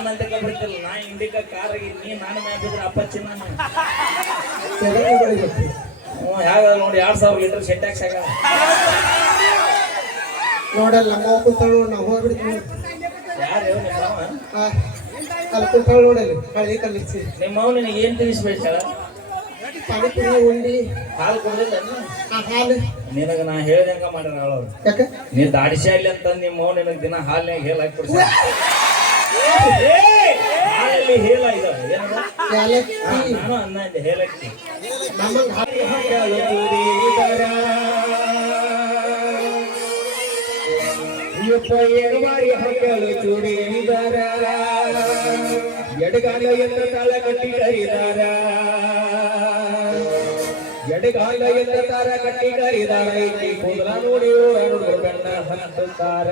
ಬರ್ತಿಲ್ಲ. ನಾ indica car ನೀ ನಾನು ಮ್ಯಾಪಿದ್ರೆ ಅಪ್ಪಚ್ಚಿ ನಾನು. ಹ್ಞೂ ಹೇಗದ ನೋಡಿ ಎರಡ್ ಸಾವಿರ ಲೀಟರ್ ನೋಡಲ್ಲ ನಮ್ಮ ಕುಂತಾಳು ನಾವು ಹೋಗ್ಬಿಡ್ತೀವಿ ಯಾರು ಹೇಳು ನಿಮ್ಮ ಮಾವ? ಅಲ್ಲಿ ಕುಂತಾಳು ನೋಡಲ್ಲಿ ಹಳ್ಳಿ ಕಲಿಸಿ ನಿಮ್ಮ ಮಾವ ನಿನಗೆ ಏನು ಪಾನಿಪುರಿ ಉಂಡಿ. ಹಾಲು ಆ ಹಾಲು. ನಿನಗ ನಾ ಹೇಳ್ದಂಗ ಮಾಡ್ಯಾರ ಹೇಳೋರು ನೀ ನೀ ಇಲ್ಲ ಅಂತ ನಿಮ್ಮ ಮಾವ ನಿನಗೆ ದಿನ ಹಾಲ್ನಾಗ ಹೇಳಿ ಹಾಕಿ ಕೊಡ್ಸ ಹಾಲಲ್ಲಿ ಹೇಲ ಇದಾವೆ ನಾನು ಅನ್ನ ಹೇಲಕ್ಕಿ ನಮ್ಮಂಗ್ ಹಾಲು ಎಡವಾರಿ ಹಕ್ಕಲು ಚೂಡಿದಾರ ಎಡಗಾಲ ಎಂದ ತಾಳ ಕಟ್ಟಿ ಕರಿದಾರ. ಎಡಗಾಲ ಎಂದ ತಾರ ಕಟ್ಟಿ ಕರಿದಾರ. ಕೂದಲ ನೋಡಿ ಓಡಾಡುವ ಕಣ್ಣ ಹತ್ತುತ್ತಾರ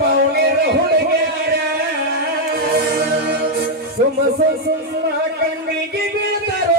ಪೌಣಿರ ಹುಡುಗ್ಯಾರ? ಸುಮ್ಮ ಕಣ್ಣಿಗೆ ಬೀಳ್ತಾರೋ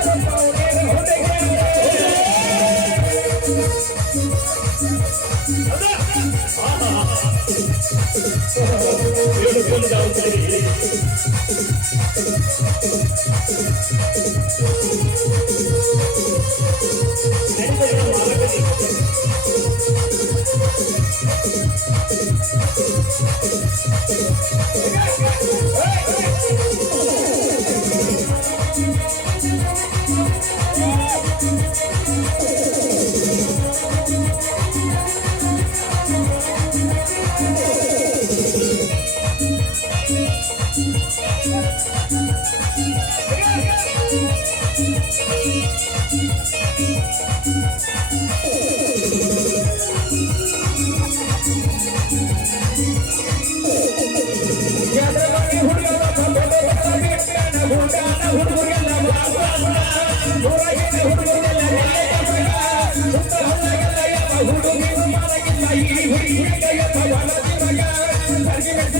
Hey! ಎಡಗಾಲ ಎತ್ತ ತಾಳ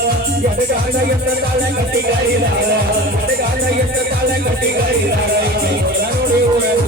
ಎಡಗಾಲ ಎತ್ತ ತಾಳ ಕಟ್ಟಿ ಕರಿದಾರ ಇಲ್ಲಿ ಕೂದಲ ನೋಡಿ ಓಡಾಡುವ ಕಣ್ಣ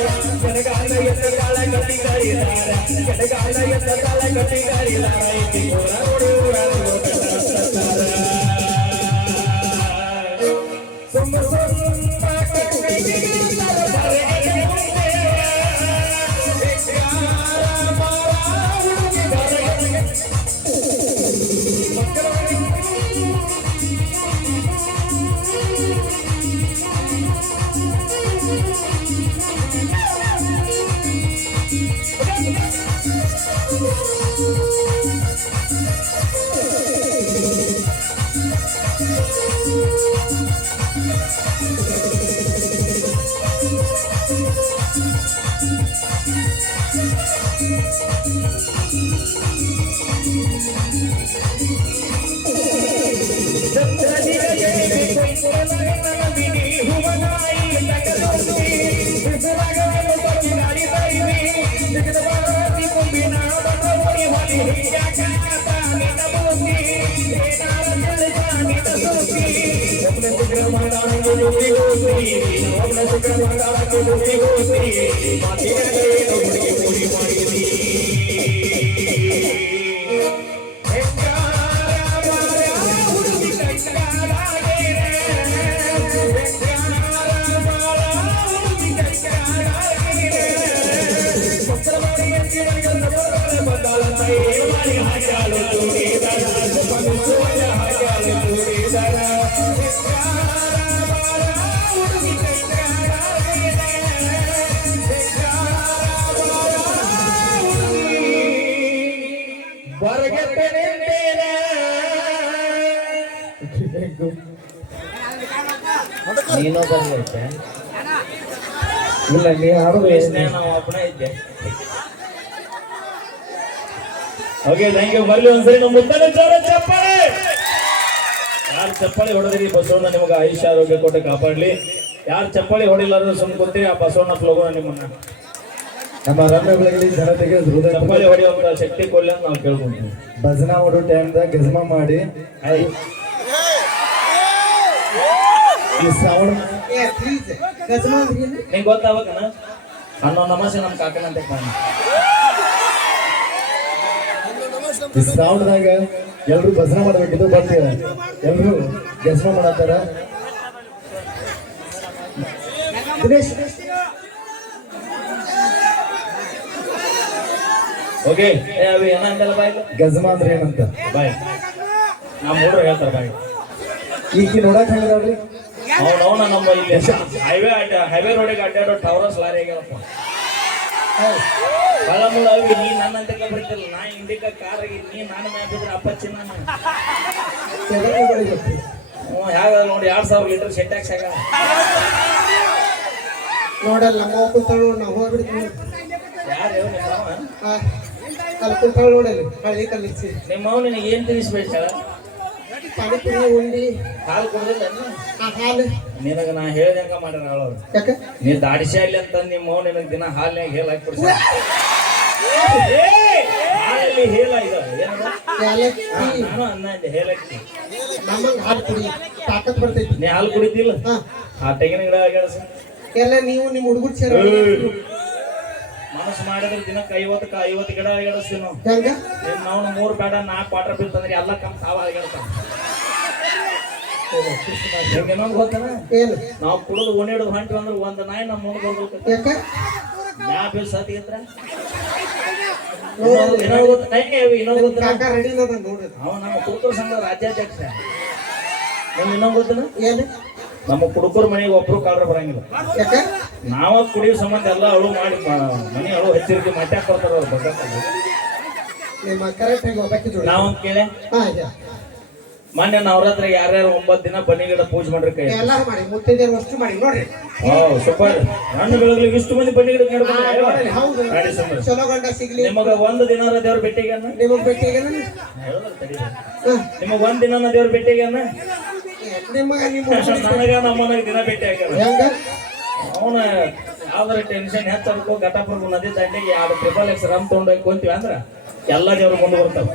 गाला गती गाडी गाला येत गाला गती गाडी लागायची I'm not a good one. I'm not a good one. I'm not a good one. I'm not a good one. I'm not a good one. I'm not a good one. I'm not a good one. I'm not a good one. I'm not a ನೀನು ಬಂದೈತೆ ಇಲ್ಲ ನೀ okay thank you ಬರ್ಲಿ ಒಂದ್ಸರಿ ನಮ್ಮ ಮುದ್ದನೆ ಜೋರ ಚಪ್ಪಾಳೆ. ಯಾರು ಚಪ್ಪಾಳಿ ಹೊಡೆದ್ರಿ? ಬಸವಣ್ಣ ನಿಮಗೆ ಆಯುಷ್ಯ ಆರೋಗ್ಯ ಕೊಟ್ಟು ಕಾಪಾಡ್ಲಿ. ಯಾರು ಚಪ್ಪಾಳಿ ಹೊಡಿಲಾರ್ದು ಸುಮ್ಮನೆ ಕೂತೀರಿ ಆ ಬಸವಣ್ಣ ಪ್ಲೋಗೋಣ ನಿಮ್ಮನ್ನ. ನಮ್ಮ ರಂಗಗಳಲ್ಲಿ ಜನತೆಗೆ ಹೃದಯ ಚಪ್ಪಾಳಿ ಹೊಡೆಯುವಂತ ಶಕ್ತಿ ಕೊಡ್ಲಿ ಅಂತ ನಾವು ಕೇಳ್ಕೊಂತೀವಿ. ಭಜನಾ ಹೊಡೋ ಟೈಮ್ದಾಗ ಗಜಮ ಮಾಡಿ ಆಯ್ತು. ಈ ಶ್ರಾವಣ ನಿಂಗೆ ಗೊತ್ತಾಗಬೇಕನ ಹನ್ನೊಂದು ನಮಸ್ತೆ ನಮ್ಮ ಕಾಕನ ಅಂತ ಕಾಣ ಈ ಶ್ರಾವಣದಾಗ ಎಲ್ರು ಭಜನ ಮಾಡ್ಬೇಕಿತ್ತು ಬರ್ತೀರ ಎಲ್ರು ಭಜನ ಮಾಡತ್ತಾರ? ದಿನೇಶ್. ಓಕೆ. ಏ ಅವಿ ಏನ ಅಂತಲ್ಲ ಬಾಯ್? ಗಜಮ ಅಂದ್ರೆ ಏನಂತ? ಬಾಯ್. ನಮ್ಮ ಹುಡುಗರು ಹೇಳ್ತಾರೆ ಬಾಯ್. ಈಗ ನೋಡಕ್ ಹೆಂಗದಾವ್ರಿ ಅವ್ನು ಅವನ ನಮ್ಮ ಇಲ್ಲಿ. ಹೈವೇ ಅಡ್ಡ ಹೈವೇ ರೋಡಿಗೆ ಅಡ್ಡಾಡೋ ಟವರಸ್ ಲಾರಿ ಆಗ್ಯಾವಪ್ಪ ಬಹಳ ಮುಳ್ಳು ಅವಿ ನೀ ನನ್ನ ಅಂತ ಬರ್ತಿಲ್ಲ ನಾ ಇಂಡಿಕ ಕಾರ್ ಆಗಿ ನೀ ನಾನು ಮ್ಯಾಪಿದ್ರೆ ಅಪ್ಪ ಚಿನ್ನ ಹ್ಞೂ ಹೇಗ ನೋಡಿ ಎರಡು ಸಾವಿರ ಲೀಟರ್ ಸೆಟ್ಯಾಕ್ಸ್ ಸಾಕ ನೋಡಲ್ಲ ನಮ್ಮ ಕೂತಾಳು ನಾವು ಹೋಗ್ಬಿಡ್ತೀವಿ ಯಾರು ನಿಮ್ಮ ಕೂತಾಳು ನೋಡಲ್ಲ ಹಳ್ಳಿ ಕಲಿಸಿ ನಿಮ್ಮ ಮಾವ ನಿನಗೆ ಏನು ತಿಳಿಸ್ಬೇಕು ಪಾನಿಪುರಿ ಉಂಡಿ. ಹಾಲು ಕುಡ್ದಿಲ್ಲ ನೀ? ಆ ಹಾಲು. ನಿನಗ ನಾ ಹೇಳ್ದಂಗ ಮಾಡ್ಯಾರ ಯಾಕೆ? ನೀ ದಾಡಿಸಿ ಅಲ್ಲಿ ಅಂತ ನಿಮ್ಮ ಮಾವ ನಿನಗೆ ದಿನ ಹಾಲ್ನಾಗ ಹೇಲ್ ಹಾಕಿ ಕೊಡ್ಸ ಹಾಲಲ್ಲಿ ಇದು ನಾನು ಅನ್ನ ಅಂದೆ ಹಾಲು ಕುಡಿ. ತಾಕತ್ ಬರ್ತೈತಿ. ನೀ ಹಾಲು ಕುಡಿತಿಲ್ಲ? ಆ ತೆಂಗಿನ ಗಿಡ ಎಲ್ಲ ನೀವು ನಿಮ್ಮ ಹುಡುಗರು ಸೇರ ಮನಸ್ಸು ಮಾಡಿದ್ರೆ ದಿನಕ್ಕೆ ಐವತ್ತಕ್ಕ ಐವತ್ತು ಗಿಡ ಆಗ್ಯಾಡಿಸ್ತೀವಿ ನಾವು. ಹೆಂಗ? ನಾವು ಮೂರು ಬೇಡ ನಾಲ್ಕು ವಾಟರ್ ಬೀಳ್ತಂದ್ರೆ ಎಲ್ಲ ಕಮ್ಮಿ ತಾವ ಆಗ್ಯಾಡ್ತಾವ ನಿಮ್ಗೆ ಇನ್ನೊಂದು ಗೊತ್ತನ? ಏನು? ನಾವು ಕುಡಿದು ಉಣಿಡಿದು ಹೊಂಟಿವಿ ಅಂದ್ರೆ ಒಂದು ನಾಯಿ ನಮ್ಮ ಮುಂದೆ ಬರ್ಬೇಕು ಯಾಕೆ? ಮ್ಯಾ ಇನ್ನೊಂದು ಗೊತ್ತ ನೈಗೆ ಇನ್ನೊಂದು ಗೊತ್ತ ಕಾಕ ರೆಡಿ ಅದ ನೋಡ್ರಿ ಅವ ನಮ್ಮ ಕುಡುಕರ ಸಂಘ ರಾಜ್ಯಾಧ್ಯಕ್ಷ. ನಿಮ್ಗೆ ಇನ್ನೊಂದು ಗೊತ್ತಿಲ್ಲ ಏನು? ನಮ್ಮ ಕುಡುಕರ ಮನೆಗೆ ಒಬ್ರು ಕಾಡ್ರ ಬರಂಗಿಲ್ಲ. ನಾವ ಕುಡಿಯೋ ಸಂಬಂಧ ಎಲ್ಲ ಅಳು ಮಾಡಿ ಮನೆ ಅಳು ಹಚ್ಚಿರ್ತಿ ಮಟ್ಯಾಕ್ ಕೊಡ್ತಾರ ಅವ್ರು ಹೋಗ್ಬೇಕಿದ್ರು ನಾವೊಂದ್ ಕೇಳೆ. ಮೊನ್ನೆ ನವರಾತ್ರಿ ಯಾರ್ಯಾರು ಒಂಬತ್ತು ದಿನ ಬನ್ನಿ ಗಿಡ ಪೂಜೆ ಮಾಡ್ರಿ ಕೈ. ಎಲ್ಲ ಮಾಡಿ ಮುತ್ತೈದೆಯರು ವಸ್ತು ಮಾಡಿ ನೋಡ್ರಿ. ಸೂಪರ್. ನನ್ನ ಬೆಳಗ್ಲಿ ಇಷ್ಟು ಮಂದಿ ಬನ್ನಿ ಗಿಡ ಹೌದು ಚಲೋ ಗಂಡ ಸಿಗ್ಲಿ. ನಿಮಗ ಒಂದು ದಿನ ದೇವ್ರ ಭೇಟಿಗೆ ನಿಮಗ್ ಭೇಟಿಗೆ ನಿಮಗ ಒಂದ್ ದಿನ ದೇವ್ರ ಭೇಟಿಗೆ ಅನ್ನ? ನಿಮಗ ನಿಮ್ಮ ನನಗ ನಮ್ಮನೆಗೆ ದಿನ ಭೇಟಿ ಆಗ್ಯಾರ. ಹೆಂಗ? ಅವನ ಯಾವ್ದಾರ ಟೆನ್ಷನ್ ಹೆಚ್ಚಾಗಬೇಕು ಘಟಪ್ರಭು ನದಿ ದಂಡೆಗೆ ಎರಡು ಟ್ರಿಪಲ್ ಎಕ್ಸ್ ರಮ್ ತೊಗೊಂಡೋಗಿ ಕುಂತೀವಿ ಅಂದ್ರ ಎಲ್ಲ ದೇವ್ರ ಮುಂದೆ ಬರ್ತಾವೆ.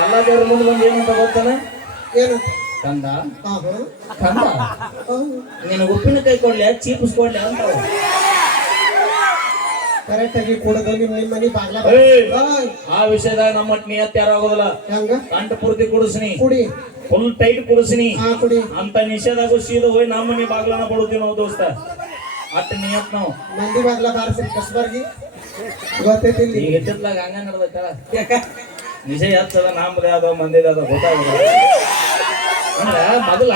ಎಲ್ಲ ದೇವ್ರ ಮುಂದೆ ಬಂದು ಏನಂತ ಗೊತ್ತಾನೆ? ಏನು? ಕಂದ. ಕಂದ? ನಿನ್ನ ಉಪ್ಪಿನಕಾಯಿ ಕೊಡ್ಲಿ ಚೀಪಿಸ್ಕೊಡ್ಲಿ ಅಂತ ಕರೆಕ್ಟ್ ಆಗಿ ಕೊಡೋದು ನಿಮ್ ನಿಮ್ ಮನಿ ಬಾಗ್ಲ ಆ ವಿಷಯದಾಗ ನಮ್ಮ ನಿಯತ್ ಯಾರು ಆಗೋದಿಲ್ಲ. ಹೆಂಗ? ಕಂಠ ಪೂರ್ತಿ ಕುಡಿಸ್ನಿ. ಕುಡಿ. ಫುಲ್ ಟೈಟ್ ಕುಡಿಸ್ನಿ. ಹಾ ಕುಡಿ. ಅಂತ ನಿಷೇಧಾಗು ಸೀದ ಹೋಗಿ ನಮ್ಮ ಮನೆ ಬಾಗ್ಲನ ಬಡುತ್ತೀವಿ ನಾವು ದೋಸ್ತ. ಅಟ್ ನಿಯತ್ ನಾವು. ಮಂದಿ ಬಾಗ್ಲ ಬಾರಿಸ್ರಿ ಕಸ್ಬರ್ಗಿ. ಗೊತ್ತೈತಿ ಇಲ್ಲಿ. ಈಗ ಎತ್ತಿತ್ಲಾಗ ಹಂಗ ಯಾಕ ನಿಜ ಹೆಚ್ಚದ ನಾಮದ ಯಾವ್ದೋ ಮಂದಿದ ಅದ ಗೊತ್ತಾಗಲ್ಲ ಅಂದ್ರೆ ಮೊದಲ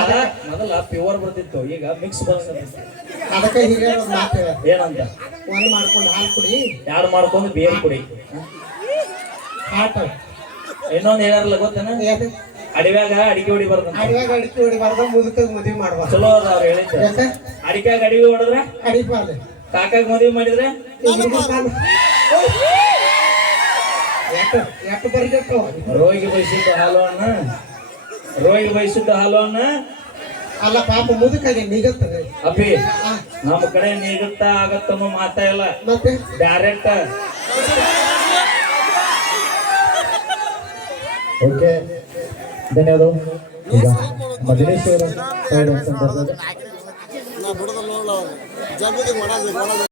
ಮೊದಲ ಪ್ಯೂರ್ ಬರ್ತಿತ್ತು. ಈಗ ಮಿಕ್ಸ್ ಬಂದಿತ್ತು ಅದಕ್ಕೆ ಹೀಗೆ ಒಂದ್ ಏನಂತ? ಒಂದ್ ಮಾಡ್ಕೊಂಡು ಹಾಲು ಕುಡಿ. ಯಾರು ಮಾಡ್ಕೊಂಡು ಬೇರ್ ಕುಡಿ. ಹಾಟ ಇನ್ನೊಂದ್ ಹೇಳಾರಲ್ಲ ಗೊತ್ತೇನ? ಅಡಿವ್ಯಾಗ ಅಡಿಕೆ ಹೊಡಿ ಬರ್ದ ಅಡಿವಾಗ ಅಡಿಕೆ ಹೊಡಿಬಾರ್ದು ಮುದುಕ ಮದ್ವಿ ಮಾಡ್ಬಾರ್ದು. ಚಲೋ ಅದ ಅವ್ರು ಹೇಳಿದ್ದ. ಯಾಕ ಅಡಿಗೆ ಹೊಡೆದ್ರೆ? ಅಡಿಬಾರ್ದು ಕಾಕಾಗ ಮದುವೆ ಮಾಡಿದ್ರೆ? ರೋಗಿ ಬಯಸಿದ್ದ ಹಾಲು ಅಣ್ಣ ರೋಗಿ ಬಯಸಿದ್ದ ಹಾಲು ಅಣ್ಣ ಅಲ್ಲ ಪಾಪ ಮುದುಕಾಗೆ ನಿಗತ್ತದೆ. ಅಪ್ಪಿ ನಮ್ಮ ಕಡೆ ನಿಗುತ್ತ ಆಗತ್ತಮ್ಮ ಮಾತಾ ಇಲ್ಲ ಡೈರೆಕ್ಟ್ ಓಕೆ ಧನ್ಯವಾದ ಈಗ